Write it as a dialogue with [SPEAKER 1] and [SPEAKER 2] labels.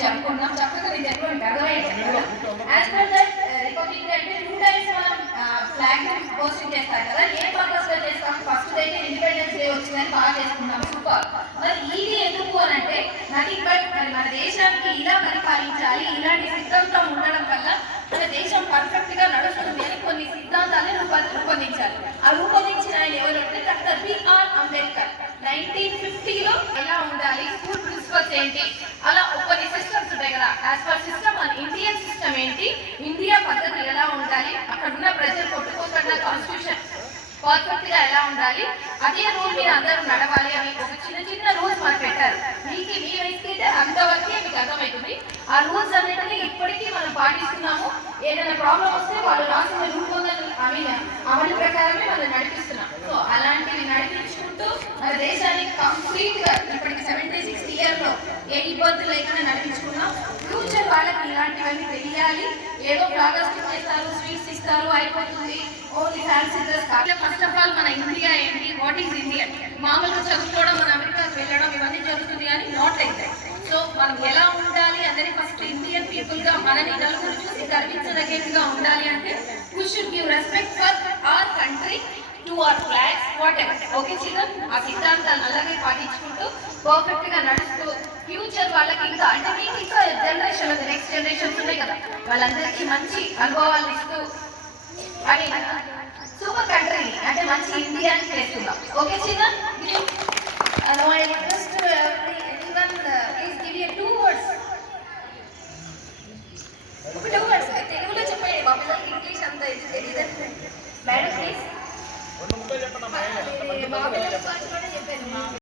[SPEAKER 1] జరుపుకుంటున్నాం చక్కగా ఇది ఎటువంటి అర్థమయ్యేది as per that republic day అంటే టూ టైమ్స్ మనం ఫ్లాగ్ పోస్టింగ్ చేస్తాం కదా. ఏ పర్పస్లో చేస్తాం? ఫస్ట్ అయితే ఇండిపెండెన్స్ డే వచ్చిందని బాగా చేసుకుంటాం. సూపర్ మరి ఇది ఎందుకు అని అంటే నథింగ్ బట్ మరి మన దేశానికి ఇలా పరిపాలించాలి ఇలాంటి సిద్ధాంతం ఉండడం వల్ల మన దేశం పర్ఫెక్ట్గా నడుస్తుంది అని కొన్ని సిద్ధాంతాన్ని రూప- రూపొందించారు. ఆ రూపొందించిన ఆయన ఎవరు అంటే డాక్టర్ బిఆర్ అంబేద్కర్. నైన్టీన్ ఫిఫ్టీలో ఎలా ఉండాలి? స్కూల్ ప్రిన్సిపల్స్ ఏంటి? అలా కొన్ని సిస్టమ్స్ ఉంటాయి కదా యాజ్ పర్ సిస్టమ్ మన ఇండియన్ సిస్టమ్ ఏంటి? ఇండియా పద్ధతి ఎలా ఉండాలి? అక్కడ ఉన్న ప్రజలు కొట్టుకోకుండా కాన్స్టిట్యూషన్ పర్ఫెక్ట్గా ఎలా ఉండాలి? అదే రూల్ మీరు అందరూ నడవాలి అని ఒక చిన్న చిన్న రూల్స్ మనకు పెట్టారు. మీకు మీ వయసుకి అంతవరకే మీకు అర్థమవుతుంది. ఆ రూల్స్ అనేది ఇప్పటికీ మనం పాటిస్తున్నాము. ఏదైనా ప్రాబ్లం వస్తే వాళ్ళు రాసిన రూల్ ఉందని మీన్ అమలు ప్రకారమే మనం నడిపిస్తున్నాం. సో అలాంటివి నడిపించుకుంటూ మన దేశానికి కంప్లీట్గా ఇప్పటికి ఏ ఇబ్బందులు లేకుండా నడిపించుకున్నాం. ఫ్యూచర్ వాళ్ళకి ఇలాంటివన్నీ తెలియాలి. ఏదో ఫ్లవర్స్ చేస్తారు స్వీట్స్ ఇస్తారు అయిపోతుంది. ఓన్లీ ఫ్యాన్సీ డ్రెస్ కాదు ఫస్ట్ ఆఫ్ ఆల్ మన ఇండియా ఏంటి? వాట్ ఈజ్ ఇండియా మామూలుగా చదువుకోవడం మన అమెరికాకి వెళ్ళడం ఇవన్నీ జరుగుతుంది కానీ నాట్ అయితే సో మనం ఎలా ఉండాలి అనేది ఫస్ట్ ఇండియన్ పీపుల్గా మనని నలుగురు చూసి గర్వించదగ్గట్టుగా ఉండాలి అంటే we should give respect for our country to our flags whatever ఒప్పించిందో ఆ సిద్ధాంతాన్ని అలాగే పాటించుకుంటూ పర్ఫెక్ట్గా నడుస్తూ ఫ్యూచర్ వాళ్ళకి ఇంకా అంటే మీకు ఇంకా జనరేషన్ నెక్స్ట్ జనరేషన్స్ ఉన్నాయి కదా. వాళ్ళందరికీ మంచి అనుభవాలు ఇస్తూ అని సూపర్ కంట్రీని అంటే మంచి ఇండియాని చేస్తున్నాం. ఓకే చిన్న? I. చెప్పండి